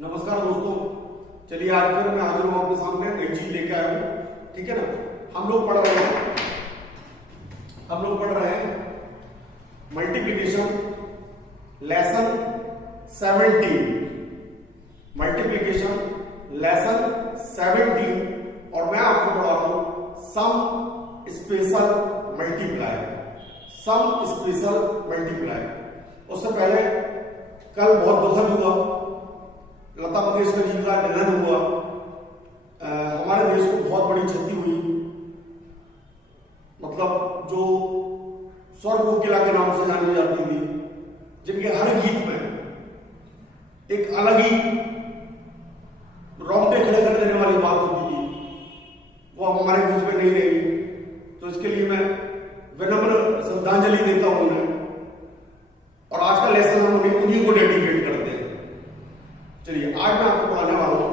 नमस्कार दोस्तों, चलिए आज फिर मैं हाजिर हूं आपके सामने एक चीज लेके आया हूं। ठीक है ना। हम लोग पढ़ रहे हैं मल्टीप्लिकेशन लेसन 17। मल्टीप्लिकेशन लेसन 17 और मैं आपको पढ़ा रहा हूं some special multiply. Some special multiply. उससे पहले कल बहुत दुखद हुआ, लता मंगेशकर जी का निधन हुआ। हमारे देश को बहुत बड़ी क्षति हुई। मतलब जो स्वर कोकिला के नाम से जानी जाती थी, जिनके हर गीत में एक अलग ही रोंगटे खड़े कर देने वाली बात होती थी, वो अब हमारे बीच में नहीं रही। तो इसके लिए मैं विनम्र श्रद्धांजलि देता हूं उन्हें, और आज का लेसन हम उन्हीं को डेडिकेट करते हैं। चलिए आज मैं आपको पढ़ाने वाला हूं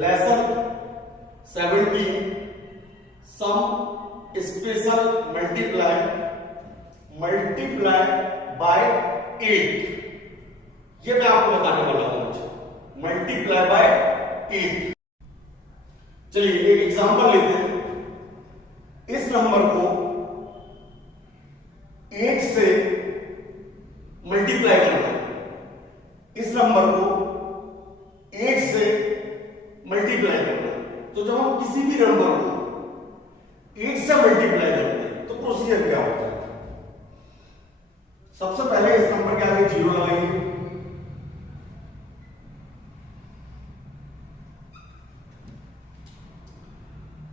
lesson 17 some special multiply by 8। ये मैं आपको बताने वाला हूं आज, मल्टीप्लाई बाय 8। चलिए एक एग्जांपल लेते हैं। इस नंबर को 8 से मल्टीप्लाई करना है। इस नंबर को 8 से मल्टीप्लाई करना है। तो जब हम किसी भी नंबर को 8 से मल्टीप्लाई करते हैं तो प्रोसीजर क्या होता है? सबसे पहले इस नंबर के आगे 0 लगाएंगे।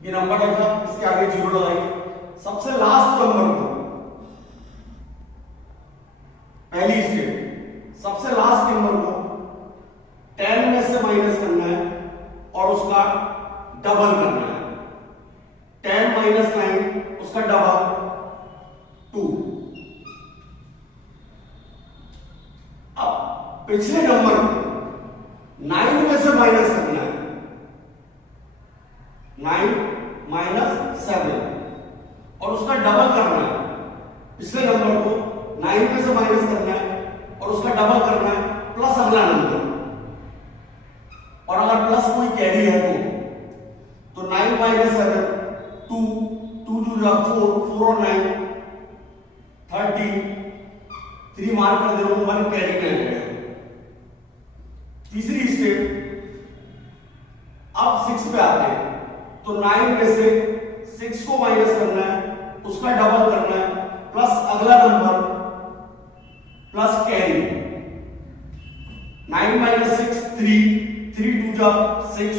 ये नंबर लिखा, इसके आगे 0 लगाएंगे। सबसे लास्ट नंबर को, पहली स्टेप, सबसे लास्ट नंबर को 10 में से माइनस करना है और उसका डबल करना है। 10 - 9 उसका डबल 2। अब पिछले नंबर को 9 में से माइनस करना है। 9 - 7 और उसका डबल करना है। पिछले नंबर को 9 में से माइनस करना है और उसका डबल करना है प्लस अगला नंबर। और अगर प्लस कोई कैरी है तो 9 - 7 2 2 2 4 4 और 9 30 3 मार्क कर दे रहा हूं, 1 कैरी में है। तीसरी स्टेप, अब 6 पे आते हैं तो 9 में से 6 को माइनस करना है, उसका डबल करना है प्लस अगला नंबर प्लस कैरी। 9 - 6 3 3 2 जा 6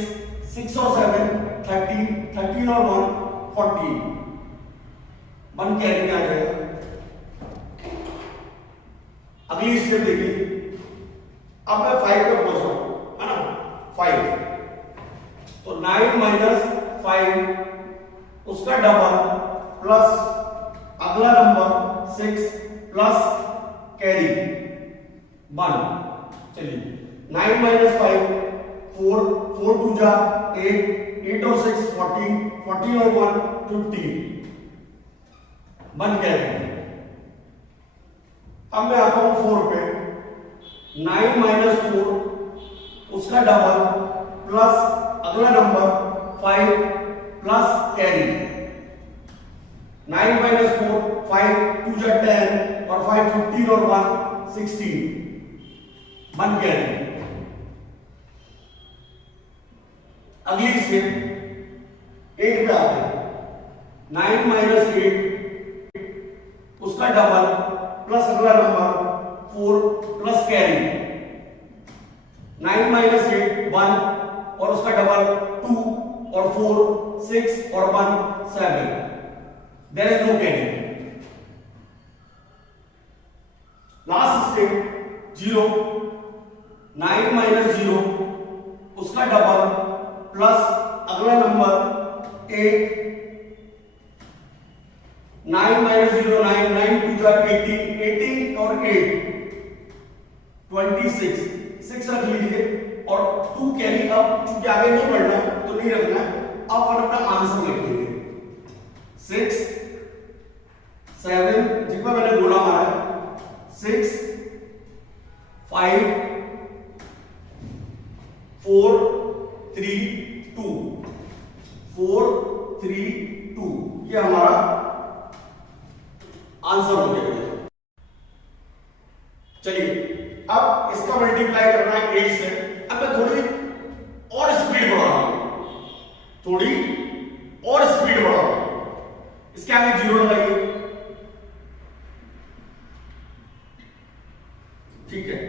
6 और 7 13 13 और 1 14 1 कैरी में आ जाएगा। अगली स्टेप देखिए। अब मैं 5 पे पहुंच रहा हूं, है ना। 5 तो 9 - 5 उसका डबल प्लस अगला नंबर 6 प्लस कैरी 1। चलिए 9 - 5 4 4 2 जा 8 8 और 6 14 14 और 1 15 1 कैरी। अब मैं आता हूं 4 पे। 9 - 4 उसका डबल प्लस अगला नंबर 5 प्लस कैरी। 9 - 4 5 2 जा 10 और 5 15 और 1 16 1 कैरी। अगली स्टेप 8 पे आते हैं। 9 - 8 उसका डबल प्लस अगला नंबर 4 प्लस कैरी। 9 - 8 1 और उसका डबल 2 और 4 6 और 1 7। There is no carry. Last step 0 9 - 0 उसका डबल प्लस अगला नंबर 8 9 - 0 9 9 2 जा 18 18 और 8 26 6 रख लीजिए और 2 कैरी। अब चूंकि आगे नहीं बढ़ना है तो नहीं रखना है। अब अपना आंसर लिखिए 6 7 जिसमें मैंने गोला मारा है 6 5 4 3 2 4 3 2 ये हमारा आंसर हो गया। चलिए अब इसका मल्टीप्लाई करना है 8 से। अब मैं थोड़ी और स्पीड बढ़ा रहा हूं, थोड़ी और स्पीड बढ़ा रहा हूं। इसके आगे 0 लगाइए, ठीक है।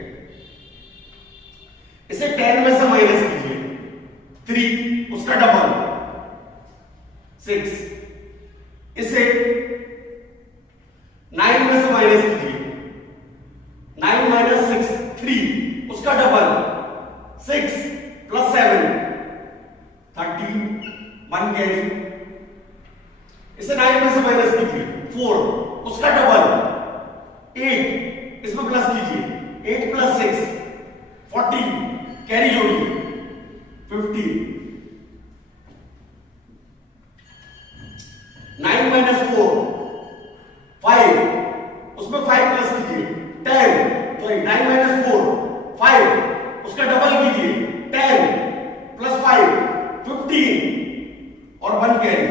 इसे 10 में से माइनस कीजिए, 3 उसका डबल 6। इसे 9 में से माइनस कीजिए, 9 माइनस 6 3 उसका डबल 6 प्लस 7 13 1 कैरी। इसे 9 में से माइनस कीजिए, 4 उसका डबल 8 इसमें प्लस कीजिए, 8 प्लस 6 40 कैरी जोड़िए 50। 9 माइनस 4 5 उसमें 5 प्लस कीजिए 10। तो 9 माइनस 4 5 उसका डबल कीजिए 10 प्लस 5 15 और 1 कैरी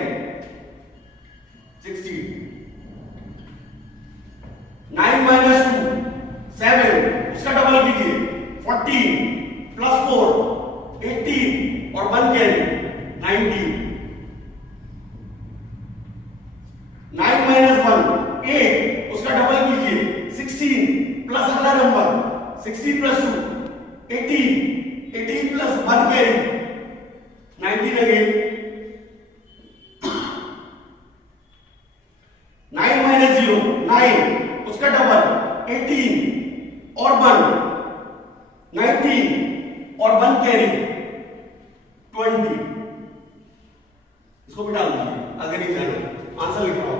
16। 9 माइनस 2 7 उसका डबल कीजिए 14 प्लस 4 18 और 1 कैरी 19। 9 माइनस 1 8 उसका डबल कीजिए 16 प्लस अगला number 16 plus 2 18 18 plus 1 carry 19 again. 9 minus 0 9 उसका डबल 18 और 1 19 और 1 कैरी 20। इसको भी डाल दीजिए, आगे नहीं जाना, आंसर लिख रहा हूं।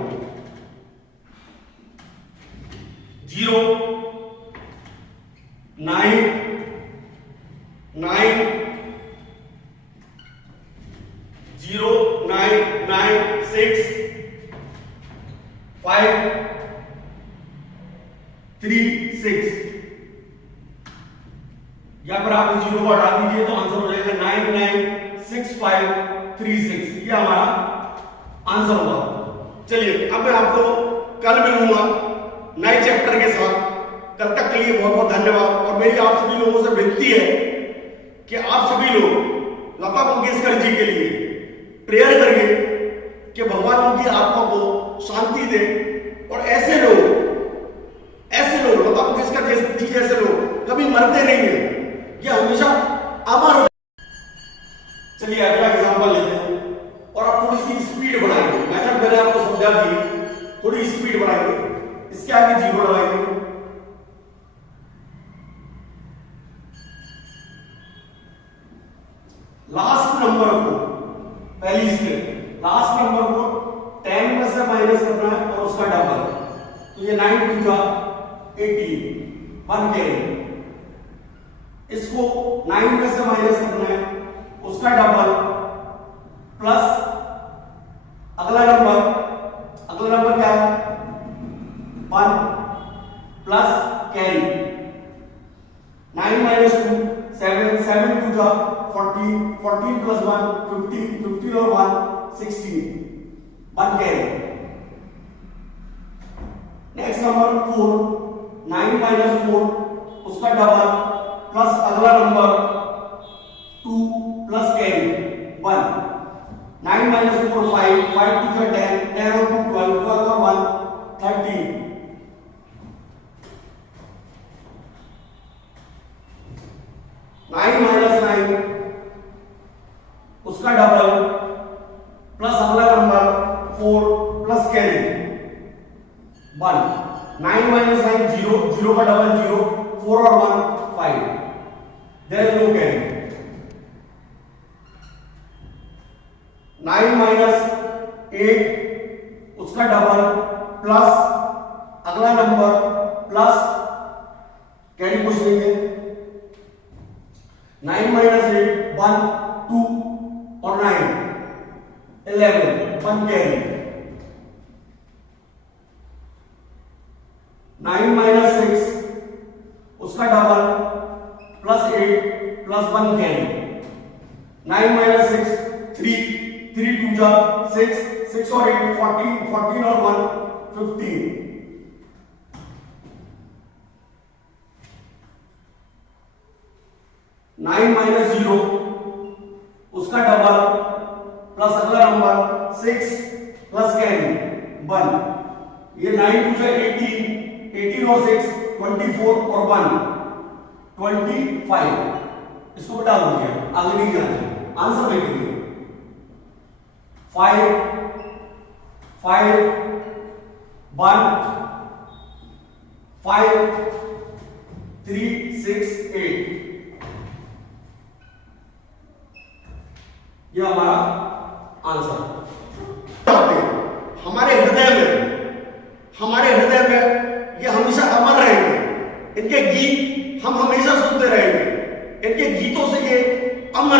0 9 9 0 9 9 6 5 3 6। या फिर आप 0 को हटा दीजिए तो आंसर हो जाएगा 9 9 6 5 3 6। ये हमारा आंसर होगा। चलिए अब मैं आपको कल मिलूंगा नए चैप्टर के साथ। कल तक के लिए बहुत बहुत धन्यवाद। और मेरी आप सभी लोगों से विनती है कि आप सभी लोग लता मंगेशकर जी के लिए प्रेयर करिए कि भगवान उनकी आत्मा को शांति दे। और ऐसे लोग लता मंगेशकर जी जैसे लोग कभी मरते नहीं है, ये हमेशा अमर हो। चलिए अगला एग्जांपल लेते हैं और आप थोड़ी सी स्पीड बढ़ाएंगे। मेथड मैंने आपको समझा दी, थोड़ी स्पीड बढ़ाएंगे। इसके आगे 0 लगाएंगे, लास्ट नंबर को पहली स्टेप, लास्ट नंबर को 10 में से माइनस करना है और उसका डबल। तो ये 9 2 का 18 1 कैरी। इसको 9 में से माइनस करना है, उसका डबल प्लस अगला नंबर क्या है 1 प्लस कैरी। 9 माइनस 2 7 7 2 का 14 14 प्लस 1 15 15 और 1 16 1 कैरी। नेक्स्ट नंबर 4 9 माइनस 4 उसका डबल प्लस अगला नंबर 2 प्लस कैरी 1। 9 माइनस 4 5 5 2 का 10 10 और 2 12 12 और 1 13। 9 माइनस 9 उसका डबल प्लस अगला नंबर 4 प्लस कैरी 1। 9 माइनस 9 0 0 का डबल 0 4 और 1 5। There is no carry. 9 minus 8 उसका डबल प्लस अगला नंबर प्लस कैरी कुछ नहीं है। 9 माइनस 8 1 2 और 9 11 1 कैरी। 9 माइनस 6 उसका double plus 8 plus 1 carry 9 minus 6 3 3 2 जा 6 6 और 8 14 14 और 1 15 9 minus 0 उसका डबल प्लस अगला नंबर 6 प्लस 10 1 ये 9 2 जा 18 18 और 6 24 और 1 25 इसको भी डाल दीजिए आगे नहीं जाना आंसर लिख दीजिए 5 5 1 5 3 6 8 ये हमारा आंसर। हमारे हृदय में ये हमेशा अमर रहेंगे, इनके गीत हम हमेशा सुनते रहेंगे, इनके गीतों से ये अमर